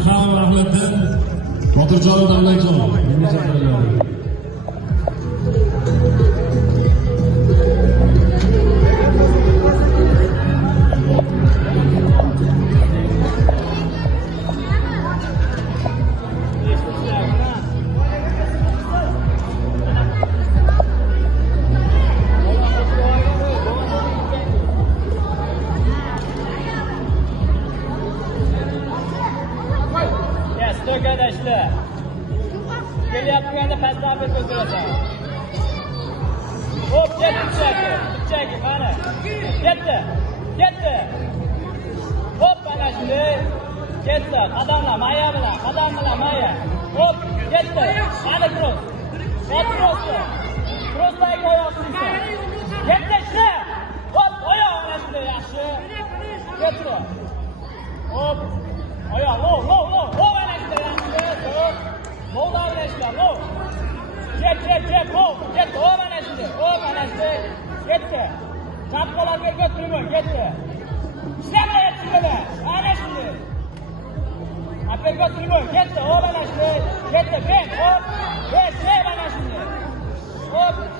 Abdusahamov Ahmeddan Botirjon Damlayjon. Stokada ishla. Kelyapganda pastdan bir ko'tirasan. Hop, ketdi, mana. Ketdi. Hop, mana shunday. Ketdi. Qadamla maya bilan, maya. Hop, ketdi. Mana cross. Crossdagi oyoq sursan. Ketdi ishla. Hop, oyoq mana shunday yaxshi. Ketdi. Hop. Oyoq, low. Get, Çapkalarga götürme, getdi. İşlemle yetişmede, ana şimdi. Apel götürme, getdi, oğlan açtı. Getdi, ben, hop. Ben, ana şimdi. Hop.